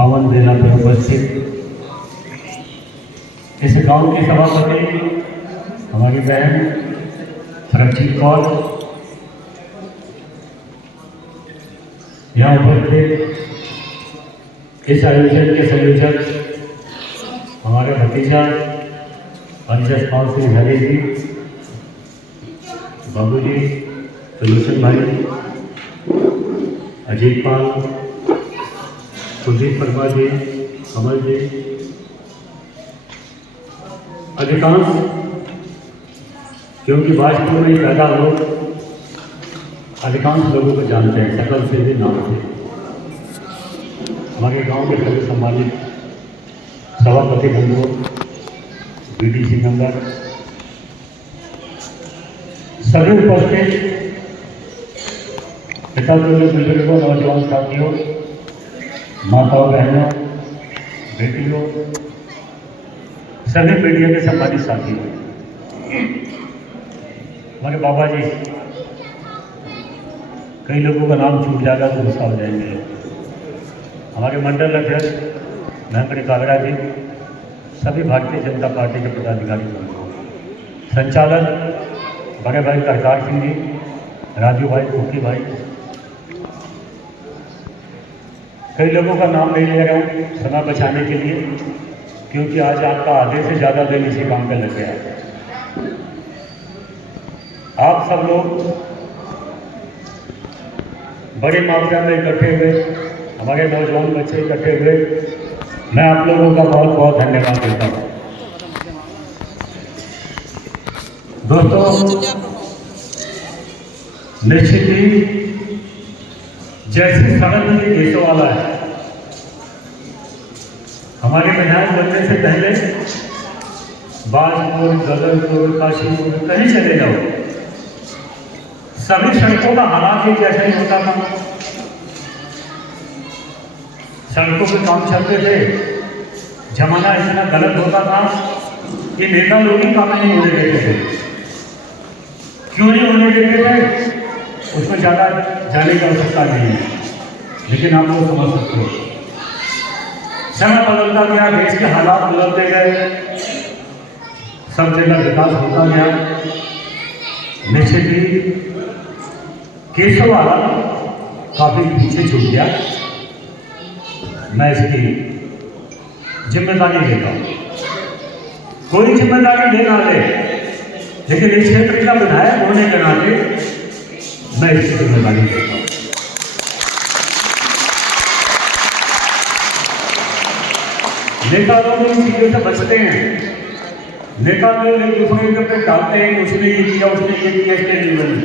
पावन बेला पर उपस्थित इस गांव की सभापति हमारी बहन सरबजीत कौर, यहाँ उपस्थित इस आयोजन के संयोजक हमारे भतीजा जसपाल सिंह हरे जी, बाबू जी, सुलोचन भाई, अजीत पाल, कुलदीप वर्मा जी, कमल जी, अधिकांश क्योंकि भाजपा में पैदा लोग अधिकांश लोगों को जानते हैं, सकल से भी नाम से। हमारे गांव के सभी सम्मानित सभापति बंधु, बीडीसी मेंबर, सभी उपस्थित पिता बुजुर्गों, नौजवान साथियों, माताओं, बहनों, बेटियों, सभी पीढ़ियों के सम्मानित साथी, हमारे बाबा जी, कई लोगों का नाम छूट जाएगा तो गुस्सा हो जाएंगे। हमारे मंडल अध्यक्ष महेंद्र कागड़ा जी, सभी भारतीय जनता पार्टी के पदाधिकारी, संचालक बड़े भाई करतार सिंह जी, राजू भाई, फूकी भाई, कई लोगों का नाम नहीं ले रहा हूँ समय बचाने के लिए, क्योंकि आज आपका आधे से ज़्यादा दिन इसी काम पे लग गया। आप सब लोग बड़ी मात्रा में इकट्ठे हुए, हमारे नौजवान बच्चे इकट्ठे हुए, मैं आप लोगों का बहुत बहुत धन्यवाद देता हूँ। दोस्तों, निश्चित ही जैसी सड़क में केसों वाला है, हमारे विधायक बनने से पहले बाजपुर, गदरपुर, काशीपुर कहीं चले जाओ, सभी सड़कों का हालात ही जैसा ही होता था। सड़कों पे काम चलते थे, जमाना इतना गलत होता था कि नेता लोग ही काम नहीं होने देते थे। क्यों नहीं होने देते थे, उसमें ज़्यादा जाने की आवश्यकता नहीं है, लेकिन आप लोग समझ सकते हो। समय बदलता गया, देश के हालात बदलते गए, सब जगह विकास होता गया। निश्चित ही केशवाला काफी पीछे छूट गया, मैं इसकी जिम्मेदारी लेता हूँ। कोई जिम्मेदारी ले ना ले, लेकिन इस क्षेत्र का विधायक होने के नाते मैं इसकी जिम्मेदारी लेता हूँ। नेता लोग इन चीजों से बचते हैं, नेता लोग एक दूसरे के ऊपर डालते हैं कि उसने ये किया, उसने ये किया, इसने नहीं बनी।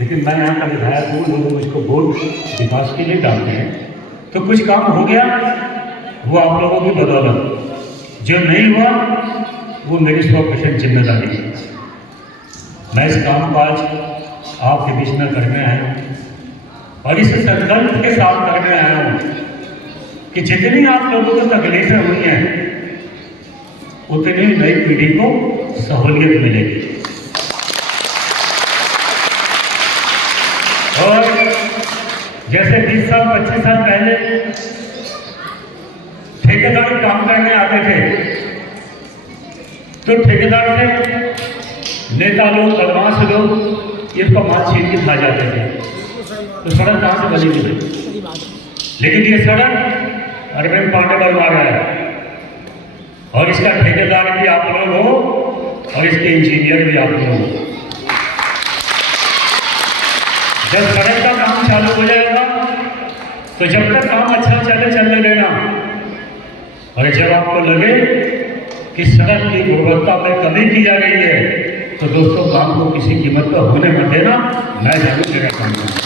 लेकिन मैं यहाँ का विधायक हूँ, लोग मुझको वोट विकास के लिए डालते हैं, तो कुछ काम हो गया वो आप लोगों की बदौलत, जो नहीं हुआ वो मेरी 100% जिम्मेदारी है। मैं इस काम को आज आपके बीच में करने आया हूँ और इस संकल्प के साथ करने आया हूँ कि जितनी आप लोगों को तकलीफें हुई हैं, उतनी नई पीढ़ी को सहूलियत मिलेगी। और जैसे 20 साल 25 साल पहले ठेकेदार काम करने आते थे, तो ठेकेदार से नेता लोग, बदमाश लोग इसको माल छीन के खा जाते थे, तो सड़क कहाँ से बनेगी? लेकिन ये सड़क अरविंद पांडे बनवा रहा है, और इसका ठेकेदार भी आप लोग हो और इसके इंजीनियर भी आप लोग हो। जब सड़क का काम चालू हो जाएगा तो जब तक काम अच्छा चलने देना, और जब आपको लगे कि सड़क की गुणवत्ता में कमी की जा रही है, तो दोस्तों काम को किसी कीमत पर होने मत देना, मैं जरूर मेरा काम करूँगा।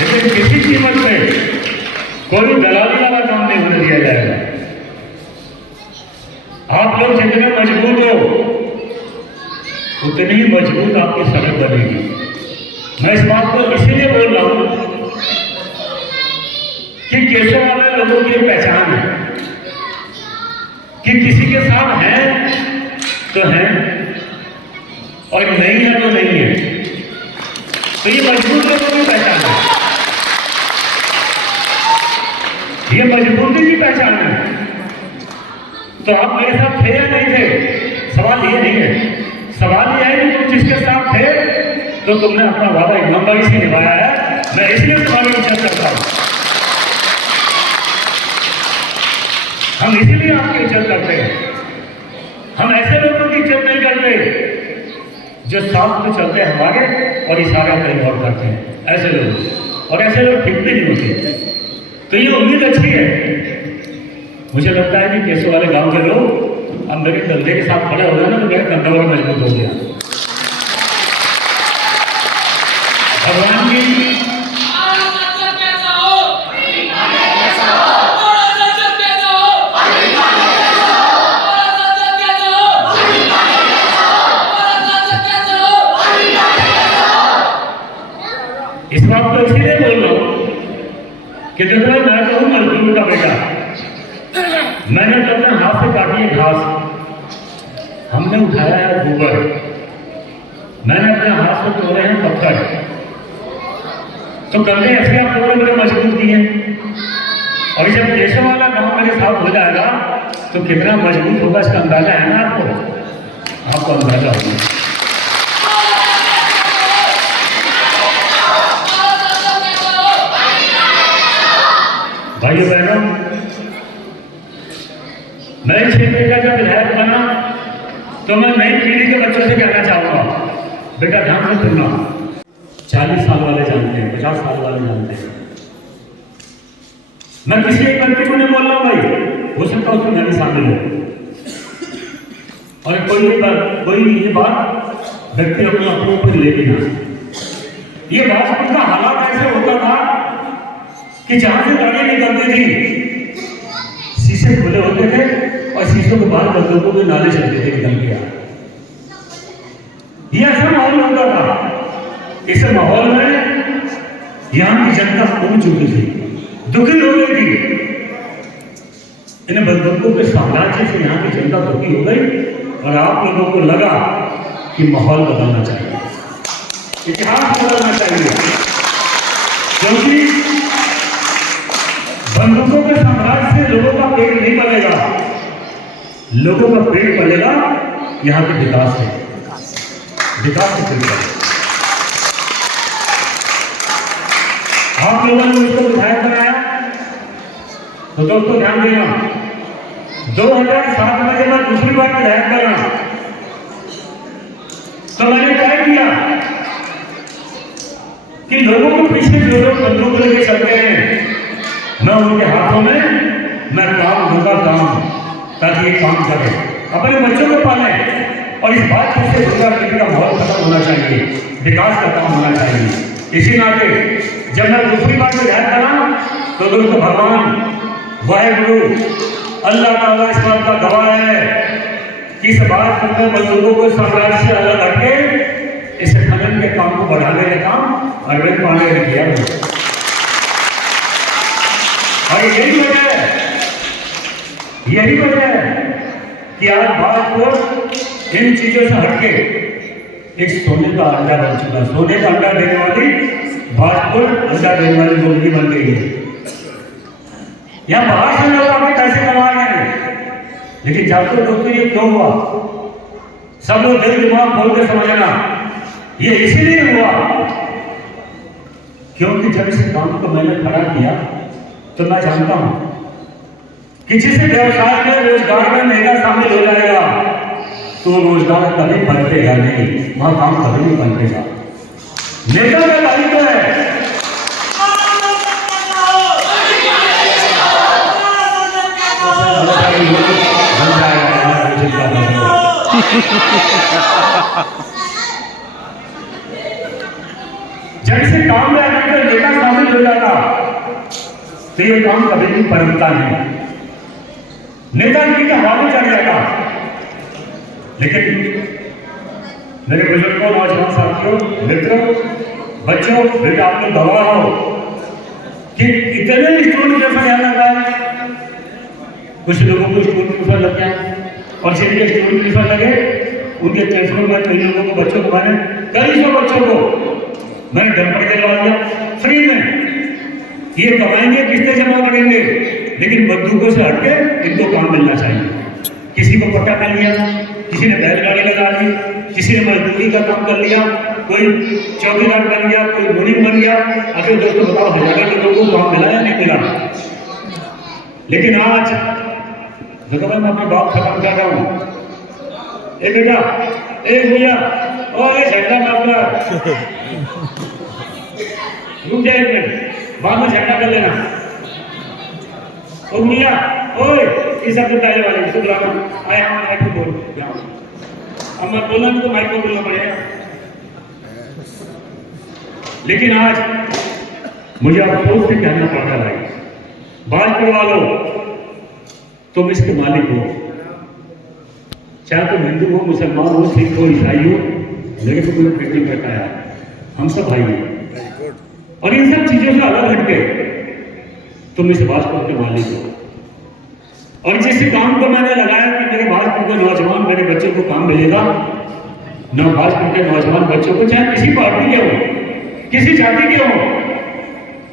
लेकिन किसी कीमत पे कोई दलाली वाला काम नहीं होने दिया जाएगा। आप लोग जितने मजबूत हो, उतनी ही मजबूत आपकी सड़क बनेगी। मैं इस बात को इसीलिए बोल रहा हूं कि केसों वाले लोगों की पहचान है कि किसी के साथ हैं तो हैं और नहीं है तो नहीं है, तो ये मजबूत लोगों की पहचान है। ये मजबूती की पहचान है। तो आप मेरे साथ थे या नहीं थे, सवाल ये नहीं है। सवाल ये है कि तुम जिसके साथ थे तो तुमने अपना वादा ईमानदारी से निभाया है। मैं इसलिए तुम्हारी इज्जत करता हूं। हम इसीलिए आपकी इज्जत करते हैं। हम ऐसे लोगों की इज्जत नहीं करते जो साथ में चलते हैं हमारे और इशारा पर गौर करते हैं, ऐसे लोग। और ऐसे लोग ठीक भी नहीं होते। तो ये उम्मीद अच्छी है। मुझे लगता है कि केसो वाले गांव के लोग अब मेरे कंधे के साथ खड़े हो गए ना, तो मेरे कंधा और मजबूत हो गया। भगवान की इस बात को इसीलिए बोल रहा हूं कि देखो भाई, मैं तो हूं मजदूर का बेटा। मैंने तो अपने हाथ से काटी है घास, हमने उठाया है गोबर, मैंने अपने हाथ से तोड़े हैं पत्थर। तो कंधे ऐसे आप लोगों ने बड़े मजबूत किए हैं। और जब केशव वाला गांव मेरे साथ हो जाएगा तो कितना मजबूत होगा इसका अंदाजा है ना आपको अंदाजा होगा। भाइयों बहनों, मैं इस क्षेत्र का जब विधायक बना तो मैं नई पीढ़ी के बच्चों से कहना चाहूंगा, बेटा ध्यान से सुनना। 40 साल वाले जानते हैं, 50 साल वाले जानते हैं। मैं किसी एक व्यक्ति को नहीं बोल रहा हूं भाई, हो सकता है उसमें मैं भी शामिल हूं। और कोई ये बात व्यक्ति अपने अपनों पर लेगी ना। ये बात उनका हालात ऐसे होता था कि जहां से गाड़ी निकलती थी शीशे खुले होते थे और शीशों के बाहर बंदूकों के नाले चलते थे निकल के। ये ऐसा माहौल होता था। इस माहौल में यहां की जनता खूब चुकी थी, दुखी हो गई थी। इन बंदूकों के साम्राज्य से यहाँ की जनता दुखी हो गई और आप लोगों को लगा कि माहौल बदलना चाहिए, इतिहास बदलना चाहिए। क्योंकि बंदूकों के साम्राज्य से लोगों का पेट नहीं पलेगा, लोगों का पेट पलेगा यहाँ के विकास से, विकास से पेट पलेगा। आप लोगों ने मुझको विधायक बनाया तो दोस्तों ध्यान देना, 2007 में जब मैं दूसरी बार विधायक बना तो मैंने तय किया कि लोगों के पीछे जो लोग बंदूक लेके चलते हैं मैं उनके हाथों में मैं काम दूंगा, काम, ताकि ये काम करें, अपने बच्चों को पालें। और इस बात से गुंडागर्दी का माहौल खत्म होना चाहिए, विकास का काम होना चाहिए। इसी नाते जब मैं दूसरी बार विधायक बना तो दोस्तों भगवान वाहेगुरु अल्लाह ताला इस बात का गवाह है कि इस बात को बंदूकों को साम्राज्य से अलग हटके इस खनन के काम को बढ़ाने का काम अरविंद पांडे ने किया। और यही वजह है कि आज भारत को इन चीजों से हटके एक सोने का अंडा बन चुका, सोने का अंडा देने वाली भारत को अंडा देने वाली जिंदगी बन गई है। यहाँ बाहर से लोग आके पैसे कमा रहे हैं, लेकिन जानते हो दोस्तों ये क्यों हुआ? सब लोग दिल दिमाग खोल के समझना, ये इसीलिए हुआ क्योंकि जब इस काम को मैंने खड़ा किया तो मैं जानता हूं कि जिस व्यवसाय में रोजगार में नेता शामिल हो जाएगा तो रोजगार कभी बनतेगा नहीं, वहां काम कभी नहीं बनतेगा। नेता का दायित्व है जब से काम में अगर नेता शामिल हो जाता तो ये काम कभी भी परमता नहीं, नेतागिरी का हवा चढ़ जाता। लेकिन मेरे बुजुर्गों, नौजवान साथियों, मित्रों, बच्चों, बेटा आप लोग गवाह हो कि इतने स्टूडेंट जैसा यहाँ लगा है, कुछ लोगों को स्कूल ट्यूशन लग गया और जिनके स्कूल ट्यूशन लगे उनके ट्रांसफर में कई लोगों को, बच्चों को, मैंने कई सौ बच्चों को मैंने डंपर दिलवा दिया फ्री में। ये कमाएंगे, किस्तें जमा करेंगे, लेकिन बंदूकों से हटके इनको काम मिलना चाहिए। किसी को पट्टा कर लिया, किसी ने बैलगाड़ी लगा ली, किसी ने मजदूरी का काम कर लिया, कोई चौकीदार बन गया, कोई मुनीम बन गया। अगर दोस्तों बताओ, हजारों के लोगों को काम मिला या नहीं मिला? लेकिन आज देखो, मैं अपनी बात खत्म कर रहा हूँ। एक बेटा, एक भैया, और झंडा मारना, रुक जाए एक मिनट, बाद में झंडा कर लेना। ओ मियाँ, ओए इस सब पहले वाले से बुलाना, आया माइक को बोल, अब मैं बोला नहीं तो माइक को बोलना पड़ेगा। लेकिन आज मुझे अफसोस से कहना पड़ रहा है, भाजपा वालों, तुम इसके मालिक हो, चाहे तुम हिंदू हो, मुसलमान हो, सिख हो, ईसाई हो, मेरे को कोई फर्क नहीं पड़ता है, हम सब भाई हैं। और इन सब चीजों से अलग हटके तुम इस भाजपा के मालिक हो। और जिस काम को मैंने लगाया कि मेरे भाजपा के नौजवान, मेरे बच्चों को काम मिलेगा, न भाजपा के नौजवान बच्चों को, चाहे किसी पार्टी के हो, किसी जाति के हो,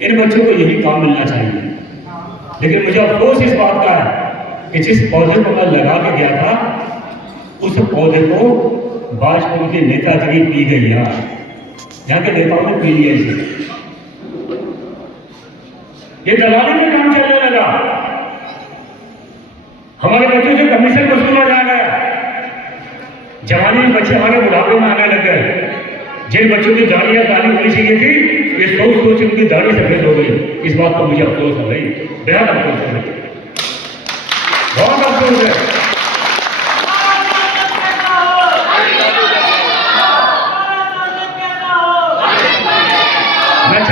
इन बच्चों को यही काम मिलना चाहिए। लेकिन मुझे अफसोस इस बात का है कि जिस पौधे को मैं लगा के गया था, उस पौधे को भाजपा के नेतागिरी पी गई है, यहाँ के नेताओं ने पी लिया इसे। ये दलाली में काम चलने लगा, हमारे बच्चों से कमीशन वसूला जा रहा है, जवानी में बच्चे हमारे बुढ़ापे में आने लग गए। जिन बच्चों की दाढ़ियां काली होनी चाहिए थी, ये सोच सोच उनकी दाढ़ी सफेद हो गई। इस बात को मुझे अफसोस हो रही, बेहद अफसोस है, बहुत अफसोस है। मैं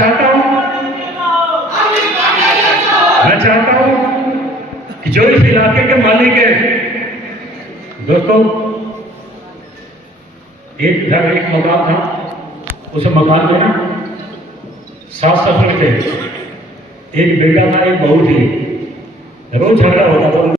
चाहता हूं कि जो इस इलाके के मालिक है, दोस्तों, एक घर, एक मकान था, उस मकान में ना 7 ससुर थे, एक बेटा था, एक बहू थी। रोज झगड़ा होता था।